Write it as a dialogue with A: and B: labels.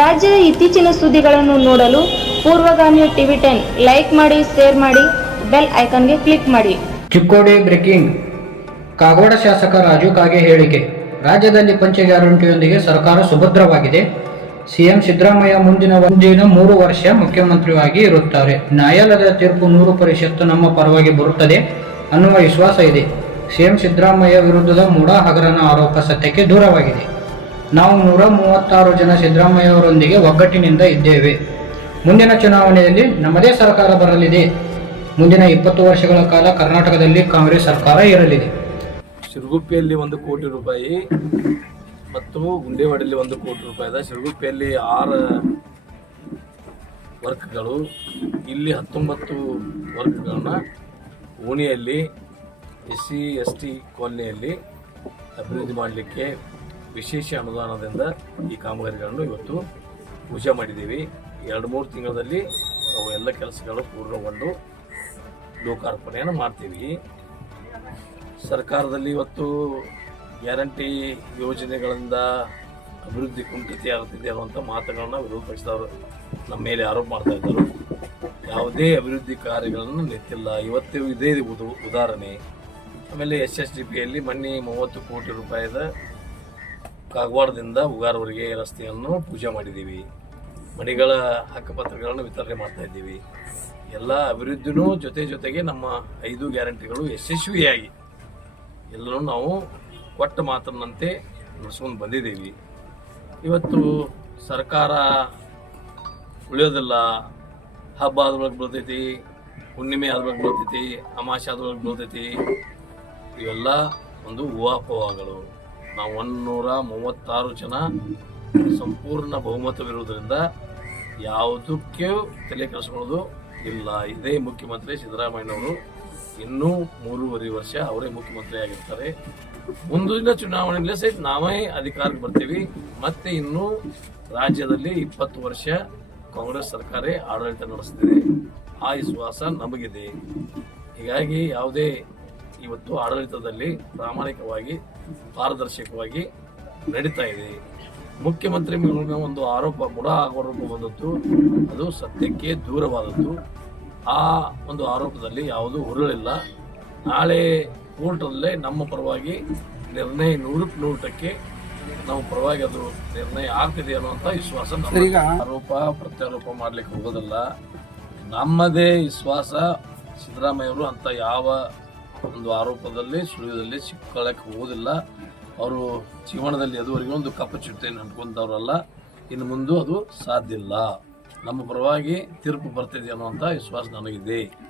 A: ರಾಜ್ಯದ ಇತ್ತೀಚಿನ ಸುದ್ದಿಗಳನ್ನು ನೋಡಲು ಪೂರ್ವಗಾಮಿ ಟಿವಿ ಟೆನ್ ಲೈಕ್ ಮಾಡಿ, ಶೇರ್ ಮಾಡಿ, ಬೆಲ್ ಐಕಾನ್ಗೆ ಕ್ಲಿಕ್ ಮಾಡಿ.
B: ಚಿಕ್ಕೋಡಿ ಬ್ರೇಕಿಂಗ್. ಕಾಗೋಡ ಶಾಸಕ ರಾಜು ಕಾಗೆ ಹೇಳಿಕೆ. ರಾಜ್ಯದಲ್ಲಿ ಪಂಚ ಗ್ಯಾರಂಟಿಯೊಂದಿಗೆ ಸರ್ಕಾರ ಸುಭದ್ರವಾಗಿದೆ. ಸಿಎಂ ಸಿದ್ದರಾಮಯ್ಯ ಮುಂದಿನ ಮುಂದಿನ ಮೂರು ವರ್ಷ ಮುಖ್ಯಮಂತ್ರಿಯಾಗಿ ಇರುತ್ತಾರೆ. ನ್ಯಾಯಾಲಯದ ತೀರ್ಪು ನೂರು ಪರಿಷತ್ತು ನಮ್ಮ ಪರವಾಗಿ ಬರುತ್ತದೆ ಅನ್ನುವ ವಿಶ್ವಾಸ ಇದೆ. ಸಿಎಂ ಸಿದ್ದರಾಮಯ್ಯ ವಿರುದ್ಧದ ಮೂಢ ಹಗರಣ ಆರೋಪ ಸತ್ಯಕ್ಕೆ ದೂರವಾಗಿದೆ. ನಾವು ನೂರ ಮೂವತ್ತಾರು ಜನ ಸಿದ್ದರಾಮಯ್ಯವರೊಂದಿಗೆ ಒಗ್ಗಟ್ಟಿನಿಂದ ಇದ್ದೇವೆ. ಮುಂದಿನ ಚುನಾವಣೆಯಲ್ಲಿ ನಮ್ಮದೇ ಸರ್ಕಾರ ಬರಲಿದೆ. ಮುಂದಿನ ಇಪ್ಪತ್ತು ವರ್ಷಗಳ ಕಾಲ ಕರ್ನಾಟಕದಲ್ಲಿ ಕಾಂಗ್ರೆಸ್ ಸರ್ಕಾರ ಇರಲಿದೆ.
C: ಸಿರುಗುಪ್ಪಿಯಲ್ಲಿ ಒಂದು ಕೋಟಿ ರೂಪಾಯಿ ಮತ್ತು ಗುಂಡೇವಾಡಿಯಲ್ಲಿ ಒಂದು ಕೋಟಿ ರೂಪಾಯಿದ ಸಿರುಗುಪ್ಪಿಯಲ್ಲಿ ಆರು ವರ್ಕ್ಗಳು, ಇಲ್ಲಿ ಹತ್ತೊಂಬತ್ತು ವರ್ಕ್ಗಳನ್ನು ಓಣಿಯಲ್ಲಿ ಎಸ್ ಸಿ ಎಸ್ ಟಿ ಕಾಲನಿಯಲ್ಲಿ ಅಭಿವೃದ್ಧಿ ಮಾಡಲಿಕ್ಕೆ ವಿಶೇಷ ಅನುದಾನದಿಂದ ಈ ಕಾಮಗಾರಿಗಳನ್ನು ಇವತ್ತು ಪೂಜೆ ಮಾಡಿದ್ದೀವಿ. ಎರಡು ಮೂರು ತಿಂಗಳಲ್ಲಿ ಅವು ಎಲ್ಲ ಕೆಲಸಗಳು ಪೂರ್ಣಗೊಂಡು ಲೋಕಾರ್ಪಣೆಯನ್ನು ಮಾಡ್ತೀವಿ. ಸರ್ಕಾರದಲ್ಲಿ ಇವತ್ತು ಗ್ಯಾರಂಟಿ ಯೋಜನೆಗಳಿಂದ ಅಭಿವೃದ್ಧಿ ಕುಂಠಿತ ಆಗುತ್ತಿದೆ ಅನ್ನುವಂಥ ಮಾತುಗಳನ್ನ ವಿರೋಧ ನಮ್ಮ ಮೇಲೆ ಆರೋಪ ಮಾಡ್ತಾ ಇದ್ದರು. ಯಾವುದೇ ಅಭಿವೃದ್ಧಿ ಕಾರ್ಯಗಳನ್ನು ನಿಂತಿಲ್ಲ ಇವತ್ತು ಇದೇ ಉದು, ಉದಾಹರಣೆ. ಆಮೇಲೆ ಎಸ್ ಎಸ್ ಡಿ ಪಿಯಲ್ಲಿ ಮೊನ್ನೆ ಮೂವತ್ತು ಕೋಟಿ ರೂಪಾಯಿದ ಕಾಗವಾಡದಿಂದ ಉಗಾರವರೆಗೆ ರಸ್ತೆಯನ್ನು ಪೂಜೆ ಮಾಡಿದ್ದೀವಿ. ಮಣಿಗಳ ಹಕ್ಕುಪತ್ರಗಳನ್ನು ವಿತರಣೆ ಮಾಡ್ತಾ ಇದ್ದೀವಿ. ಎಲ್ಲ ಅಭಿವೃದ್ಧಿನೂ ಜೊತೆ ಜೊತೆಗೆ ನಮ್ಮ ಐದು ಗ್ಯಾರಂಟಿಗಳು ಯಶಸ್ವಿಯಾಗಿ ಎಲ್ಲರೂ ನಾವು ಕೊಟ್ಟ ಮಾತನ್ನಂತೆ ನಡೆಸ್ಕೊಂಡು ಬಂದಿದ್ದೀವಿ. ಇವತ್ತು ಸರ್ಕಾರ ಉಳಿಯೋದಿಲ್ಲ. ಹಬ್ಬ ಆದ್ರೊಳಗೆ ಬೀಳ್ತೈತಿ, ಹುಣ್ಣಿಮೆ ಆದ್ರೊಳಗೆ ಬೀಳ್ತೈತಿ ಅಮಾಶೆ ಆದ್ರೊಳಗೆ ಬೀಳ್ತೈತಿ. ಇವೆಲ್ಲ ಒಂದು ಊಹಾಪೋಹಗಳು. ನಾವು ಒಂದೂರ ಮೂವತ್ತಾರು ಜನ ಸಂಪೂರ್ಣ ಬಹುಮತವಿರುವುದರಿಂದ ಯಾವುದಕ್ಕೆ ತಲೆ ಕೆಡಿಸ್ಕೊಳ್ಳೋದು ಇಲ್ಲ. ಇದೇ ಮುಖ್ಯಮಂತ್ರಿ ಸಿದ್ದರಾಮಯ್ಯನವರು ಇನ್ನೂ ಮೂರುವರೆ ವರ್ಷ ಅವರೇ ಮುಖ್ಯಮಂತ್ರಿ ಆಗಿರ್ತಾರೆ. ಮುಂದಿನ ಚುನಾವಣೆಯಲ್ಲಿ ಸಹಿತ ನಾವೇ ಅಧಿಕಾರಕ್ಕೆ ಬರ್ತೀವಿ. ಮತ್ತೆ ಇನ್ನೂ ರಾಜ್ಯದಲ್ಲಿ ಇಪ್ಪತ್ತು ವರ್ಷ ಕಾಂಗ್ರೆಸ್ ಸರ್ಕಾರ ಆಡಳಿತ ನಡೆಸ್ತಿದೆ. ಆ ವಿಶ್ವಾಸ ನಮಗಿದೆ. ಹೀಗಾಗಿ ಯಾವುದೇ ಇವತ್ತು ಆಡಳಿತದಲ್ಲಿ ಪ್ರಾಮಾಣಿಕವಾಗಿ ಪಾರದರ್ಶಕವಾಗಿ ನಡೀತಾ ಇದೆ. ಮುಖ್ಯಮಂತ್ರಿ ಮೇಲಿನ ಒಂದು ಆರೋಪ ಬುಡ ಆರೋಪ ಬಂದದ್ದು ಅದು ಸತ್ಯಕ್ಕೆ ದೂರವಾದದ್ದು. ಆ ಒಂದು ಆರೋಪದಲ್ಲಿ ಯಾವುದೂ ಹುರುಳಿಲ್ಲ. ನಾಳೆ ಕೋರ್ಟಲ್ಲೇ ನಮ್ಮ ಪರವಾಗಿ ನಿರ್ಣಯ ನೂರಕ್ಕೆ ನೂರು ಟಕ್ಕೆ ನಮ್ಮ ಪರವಾಗಿ ಅದು ನಿರ್ಣಯ ಆಗ್ತಿದೆ ಅನ್ನುವಂಥ ವಿಶ್ವಾಸ. ಆರೋಪ ಪ್ರತ್ಯಾರೋಪ ಮಾಡ್ಲಿಕ್ಕೆ ಹೋಗೋದಿಲ್ಲ. ನಮ್ಮದೇ ವಿಶ್ವಾಸ ಸಿದ್ದರಾಮಯ್ಯವರು ಅಂತ ಯಾವ ಒಂದು ಆರೋಪದಲ್ಲಿ, ಸುಳಿಯೋದಲ್ಲಿ ಸಿಕ್ಕೊಳ್ಳಕ್ಕೆ ಹೋಗೋದಿಲ್ಲ ಅವರು ಜೀವನದಲ್ಲಿ ಅದುವರೆಗೂ ಒಂದು ಕಪ್ಪು ಚುಟ್ಟೆಯನ್ನು ಅಂದ್ಕೊಂಡವ್ರಲ್ಲ ಇನ್ನು ಮುಂದೆ ಅದು ಸಾಧ್ಯ ಇಲ್ಲ. ನಮ್ಮ ಪರವಾಗಿ ತೀರ್ಪು ಬರ್ತಿದೆ ಅನ್ನುವಂಥ ವಿಶ್ವಾಸ ನನಗಿದೆ.